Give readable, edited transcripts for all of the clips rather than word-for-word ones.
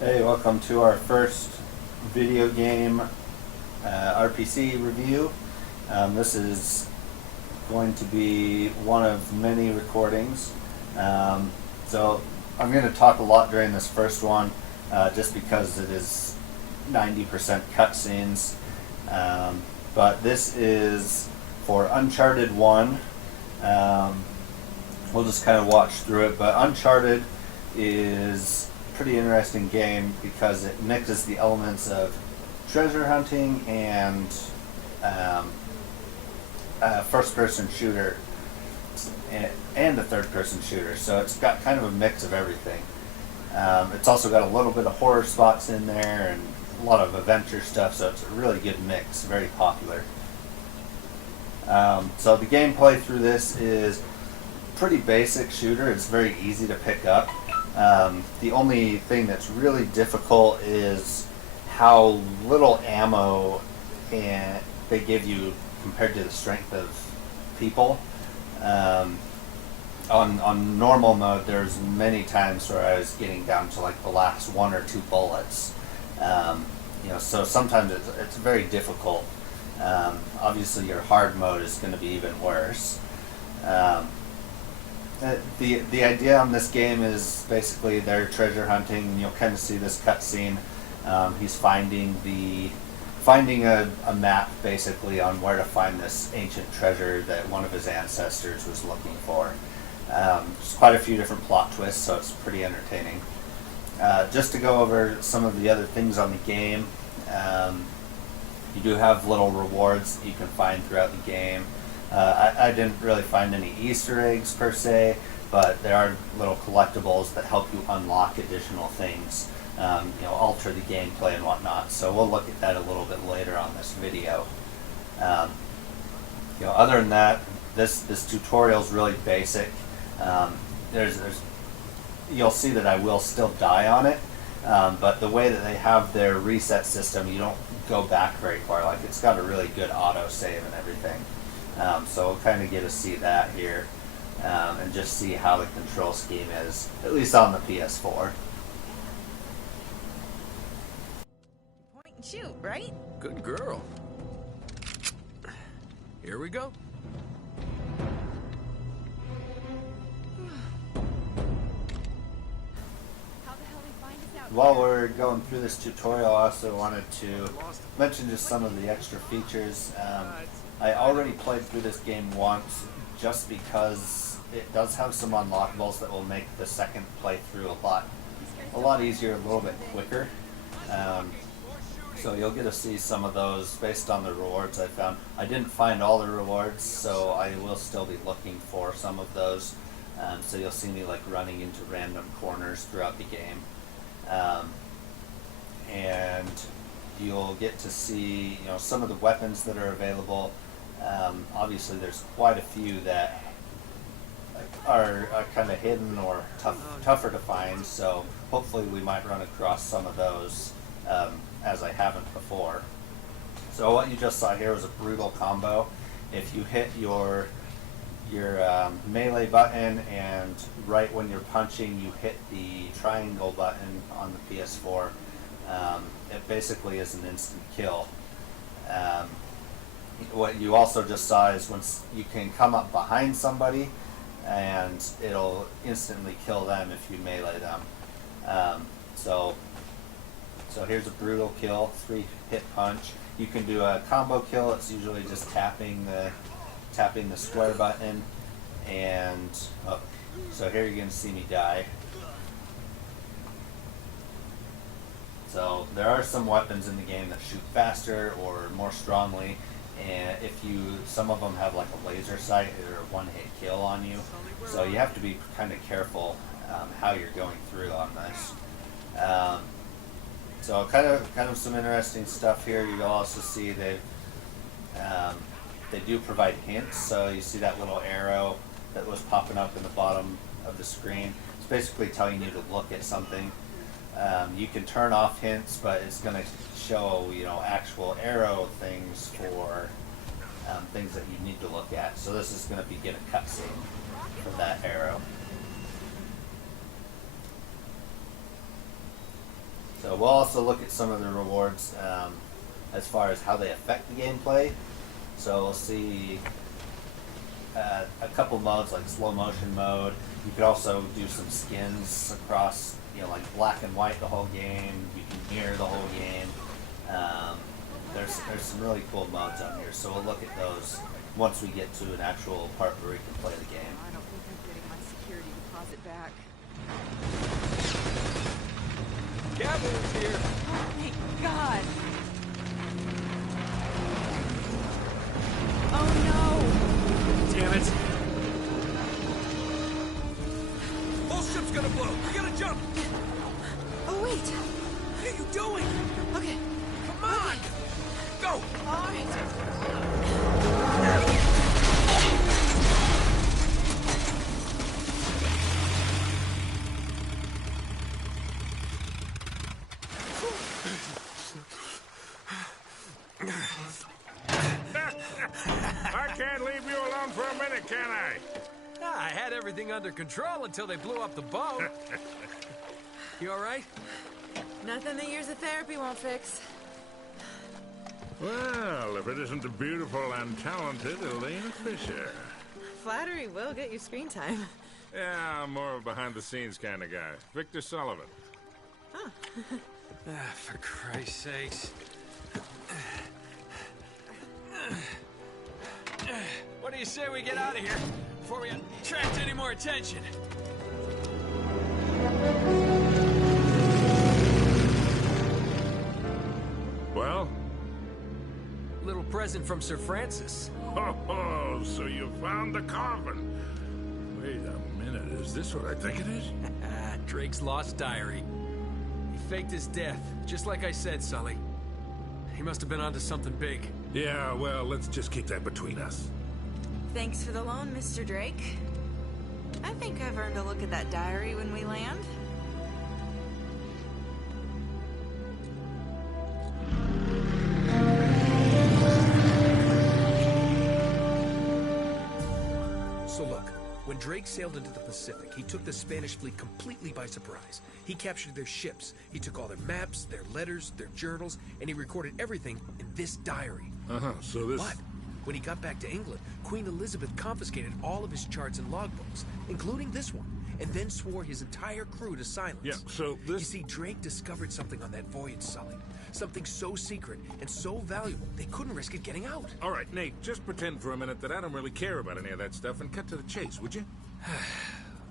Hey, welcome to our first video game RPC review. This is going to be one of many recordings. So I'm going to talk a lot during this first one just because it is 90% cutscenes. But this is for Uncharted 1. We'll just kind of watch through it, but Uncharted is pretty interesting game because it mixes the elements of treasure hunting and first-person shooter and a third-person shooter. So it's got kind of a mix of everything. It's also got a little bit of horror spots in there and a lot of adventure stuff. So it's a really good mix. Very popular. So the gameplay through this is pretty basic shooter. It's very easy to pick up. The only thing that's really difficult is how little ammo they give you compared to the strength of people. On normal mode, there's many times where I was getting down to like the last 1 or 2 bullets. So sometimes it's very difficult. Obviously, your hard mode is going to be even worse. The idea on this game is basically they're treasure hunting, and you'll kind of see this cutscene. He's finding a map basically on where to find this ancient treasure that one of his ancestors was looking for. There's quite a few different plot twists, so it's pretty entertaining. Just to go over some of the other things on the game, you do have little rewards that you can find throughout the game. I didn't really find any Easter eggs per se, but there are little collectibles that help you unlock additional things, alter the gameplay and whatnot. So we'll look at that a little bit later on this video. Other than that, this tutorial is really basic. You'll see that I will still die on it, but the way that they have their reset system, you don't go back very far. Like, it's got a really good auto save and everything. So we'll kind of get to see that here and just see how the control scheme is, at least on the PS4. Point and shoot, right? Good girl. Here we go. How the hell we find us out While here? we're going through this tutorial, I also wanted to mention just some of the extra features. I already played through this game once just because it does have some unlockables that will make the second playthrough a lot easier, a little bit quicker. So you'll get to see some of those based on the rewards I found. I didn't find all the rewards, so I will still be looking for some of those. So you'll see me like running into random corners throughout the game. And you'll get to see some of the weapons that are available. Obviously there's quite a few that are kind of hidden or tougher to find, so hopefully we might run across some of those as I haven't before. So what you just saw here was a brutal combo. If you hit your melee button and right when you're punching you hit the triangle button on the PS4, it basically is an instant kill. What you also just saw is once you can come up behind somebody and it'll instantly kill them if you melee them. So here's a brutal kill, 3-hit punch. You can do a combo kill. It's usually just tapping the square button, and so here you're gonna see me die. So there are some weapons in the game that shoot faster or more strongly, and some of them have like a laser sight or a one-hit kill on you. So you have to be kind of careful how you're going through on this. So kind of some interesting stuff here. You'll also see they do provide hints. So you see that little arrow that was popping up in the bottom of the screen. It's basically telling you to look at something. You can turn off hints, but it's going to show actual arrow things for things that you need to look at. So this is going to begin a cutscene for that arrow. So we'll also look at some of the rewards as far as how they affect the gameplay. So we'll see a couple modes like slow motion mode. You could also do some skins across, like black and white the whole game. You can mirror the whole game. There's some really cool modes on here, so we'll look at those once we get to an actual part where we can play the game. I don't think I'm getting my security deposit back. Cavalry's here. Oh, thank God. Oh no! Damn it. Whole ship's gonna blow. We gotta jump. Oh wait. What are you doing? Okay. Come on. Go. All right. I can't leave you alone for a minute, can I? I had everything under control until they blew up the boat. You all right? Nothing that years of therapy won't fix. Well, if it isn't the beautiful and talented Elena Fisher. Flattery will get you screen time. Yeah, I'm more of a behind-the-scenes kind of guy. Victor Sullivan. For Christ's sakes. What do you say we get out of here before we attract any more attention? Well? Little present from Sir Francis. Oh, so you found the coffin. Wait a minute, is this what I think it is? Drake's lost diary. He faked his death, just like I said, Sully. He must have been onto something big. Yeah, well, let's just keep that between us. Thanks for the loan, Mr. Drake. I think I've earned a look at that diary when we land. So look, when Drake sailed into the Pacific, he took the Spanish fleet completely by surprise. He captured their ships, he took all their maps, their letters, their journals, and he recorded everything in this diary. So this... But when he got back to England, Queen Elizabeth confiscated all of his charts and logbooks, including this one, and then swore his entire crew to silence. Yeah, so this... You see, Drake discovered something on that voyage, Sully. Something so secret and so valuable, they couldn't risk it getting out. All right, Nate, just pretend for a minute that I don't really care about any of that stuff and cut to the chase, would you?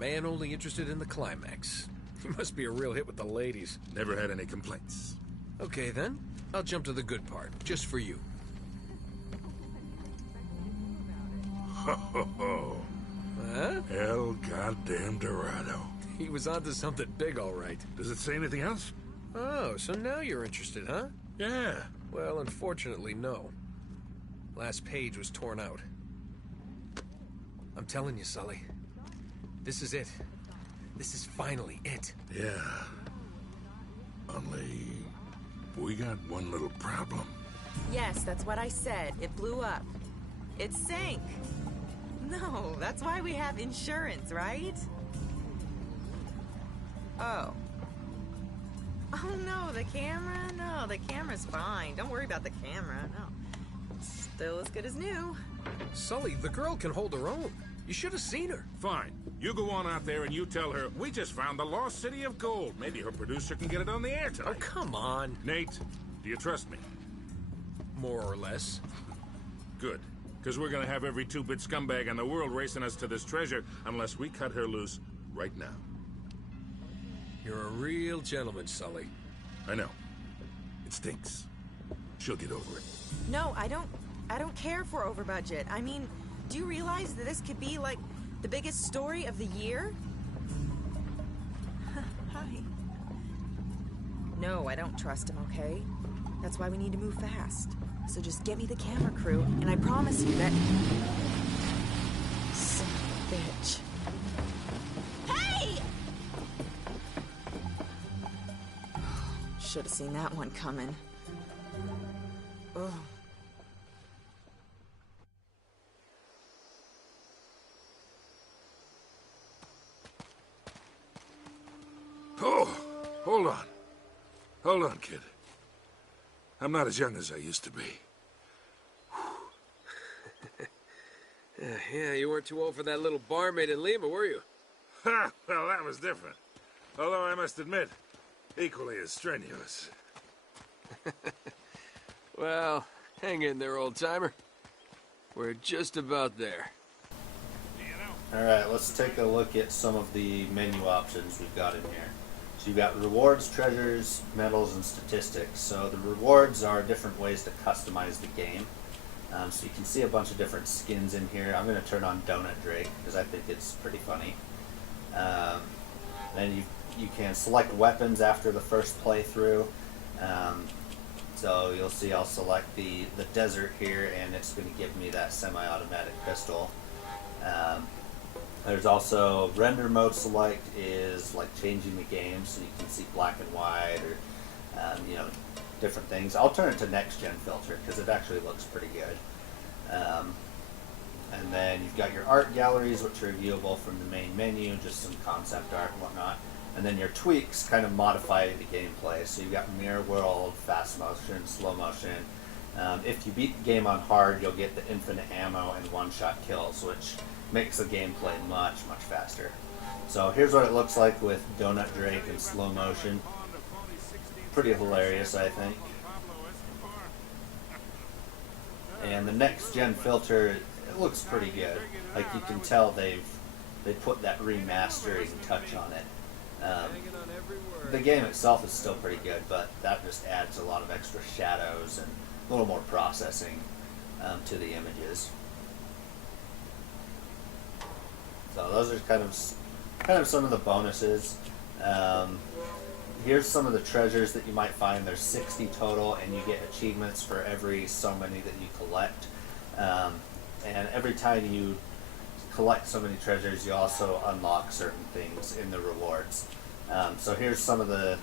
Man only interested in the climax. He must be a real hit with the ladies. Never had any complaints. Okay, then. I'll jump to the good part, just for you. Ho, ho, ho. Huh? El goddamn Dorado. He was onto something big, all right. Does it say anything else? Oh, so now you're interested, huh? Yeah. Well, unfortunately, no. Last page was torn out. I'm telling you, Sully. This is it. This is finally it. Yeah. Only... we got one little problem. Yes, that's what I said. It blew up. It sank. No, that's why we have insurance, right? Oh. Oh no, the camera? No, the camera's fine. Don't worry about the camera, no. It's still as good as new. Sully, the girl can hold her own. You should have seen her. Fine. You go on out there and you tell her, we just found the lost city of gold. Maybe her producer can get it on the air tonight. Oh, come on. Nate, do you trust me? More or less. Good. Because we're going to have every two-bit scumbag in the world racing us to this treasure unless we cut her loose right now. You're a real gentleman, Sully. I know. It stinks. She'll get over it. No, I don't care for over budget. I mean, do you realize that this could be like the biggest story of the year? Hi. No, I don't trust him, okay? That's why we need to move fast. So just get me the camera crew, and I promise you that... Son of a bitch. Hey! Should have seen that one coming. Ugh. Oh, hold on. Hold on, kid. I'm not as young as I used to be. Yeah, you weren't too old for that little barmaid in Lima, were you? Ha! Well, that was different. Although I must admit, equally as strenuous. Well, hang in there, old-timer. We're just about there. Alright, let's take a look at some of the menu options we've got in here. So you've got rewards, treasures, medals, and statistics. So the rewards are different ways to customize the game. So you can see a bunch of different skins in here. I'm going to turn on Donut Drake because I think it's pretty funny. Then you can select weapons after the first playthrough. So you'll see I'll select the desert here, and it's going to give me that semi-automatic pistol. There's also render mode select is like changing the game, so you can see black and white or you know, different things. I'll turn it to next gen filter because it actually looks pretty good. And then you've got your art galleries, which are viewable from the main menu, just some concept art and whatnot. And then your tweaks kind of modify the gameplay. So you've got mirror world, fast motion, slow motion. If you beat the game on hard, you'll get the infinite ammo and one-shot kills, which makes the gameplay much, much faster. So here's what it looks like with Donut Drake in slow motion. Pretty hilarious, I think. And the next gen filter, it looks pretty good. Like you can tell they put that remastering touch on it. The game itself is still pretty good, but that just adds a lot of extra shadows and a little more processing to the images. So those are kind of some of the bonuses. Here's some of the treasures that you might find. There's 60 total, and you get achievements for every so many that you collect. And every time you collect so many treasures, you also unlock certain things in the rewards. So here's some of the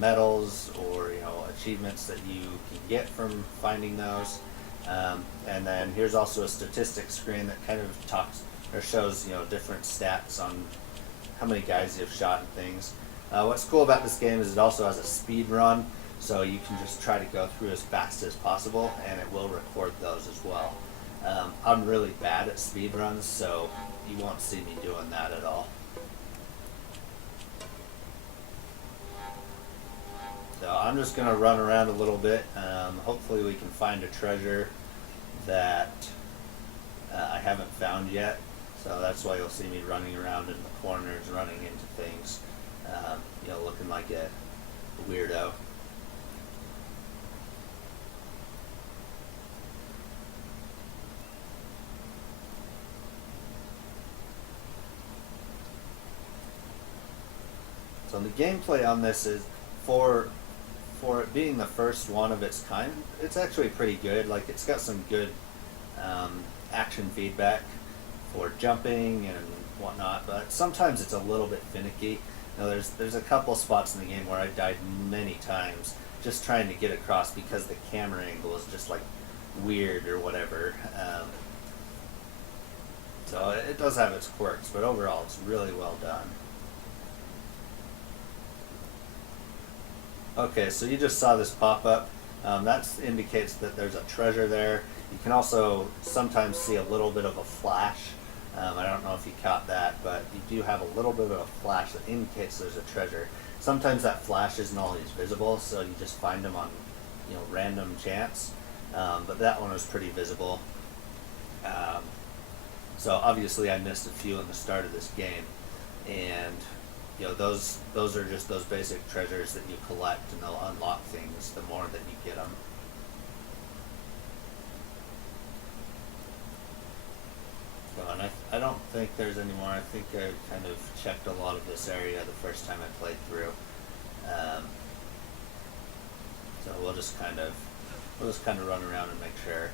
medals or achievements that you can get from finding those. And then here's also a statistics screen that kind of talks or shows different stats on how many guys you've shot and things. What's cool about this game is it also has a speed run, so you can just try to go through as fast as possible, and it will record those as well. I'm really bad at speed runs, so you won't see me doing that at all. So I'm just going to run around a little bit. Hopefully we can find a treasure that I haven't found yet. So that's why you'll see me running around in the corners, running into things, looking like a weirdo. So the gameplay on this is, for it being the first one of its kind, it's actually pretty good. Like, it's got some good action feedback for jumping and whatnot, but sometimes it's a little bit finicky. There's a couple spots in the game where I died many times just trying to get across because the camera angle is just like weird or whatever. So it does have its quirks, but overall it's really well done. Okay, so you just saw this pop up. That indicates that there's a treasure there. You can also sometimes see a little bit of a flash. I don't know if you caught that, but you do have a little bit of a flash that indicates there's a treasure. Sometimes that flash isn't always visible, so you just find them on random chance. But that one was pretty visible. So obviously I missed a few in the start of this game, and those are just those basic treasures that you collect, and they'll unlock things the more that you get them. And I don't think there's any more. I think I kind of checked a lot of this area the first time I played through. So we'll just kind of run around and make sure.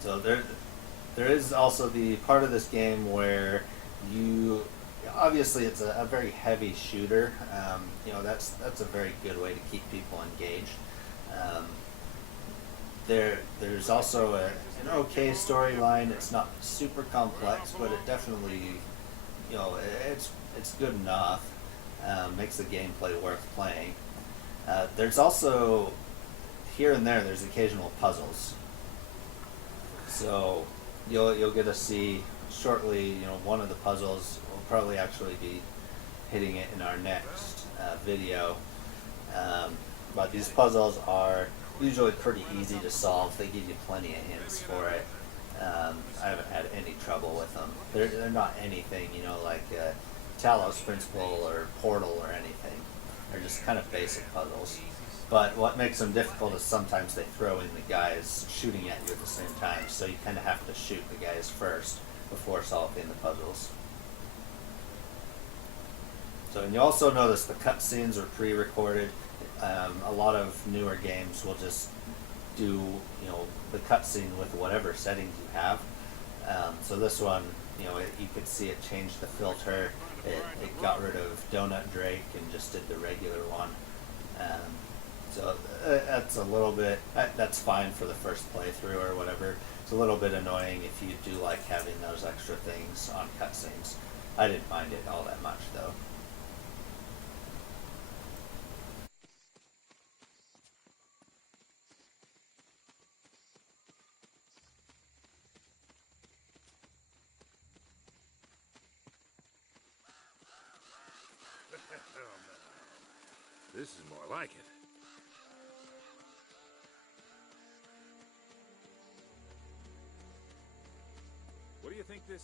So there is also the part of this game where obviously it's a very heavy shooter. That's a very good way to keep people engaged. There's also an okay storyline. It's not super complex, but it definitely, it's good enough. makes the gameplay worth playing. There's also, here and there's occasional puzzles. So you'll get to see shortly, one of the puzzles. We'll probably actually be hitting it in our next video. But these puzzles are usually pretty easy to solve. They give you plenty of hints for it. I haven't had any trouble with them. They're not anything, like Talos Principle or Portal or anything. They're just kind of basic puzzles. But what makes them difficult is sometimes they throw in the guys shooting at you at the same time, so you kind of have to shoot the guys first before solving the puzzles. So, and you also notice the cutscenes are pre-recorded. A lot of newer games will just do, the cutscene with whatever settings you have. So this one, you could see it changed the filter. It got rid of Donut Drake and just did the regular one. So that's a little bit, that's fine for the first playthrough or whatever. It's a little bit annoying if you do like having those extra things on cutscenes. I didn't mind it all that much though. This is more like it. What do you think this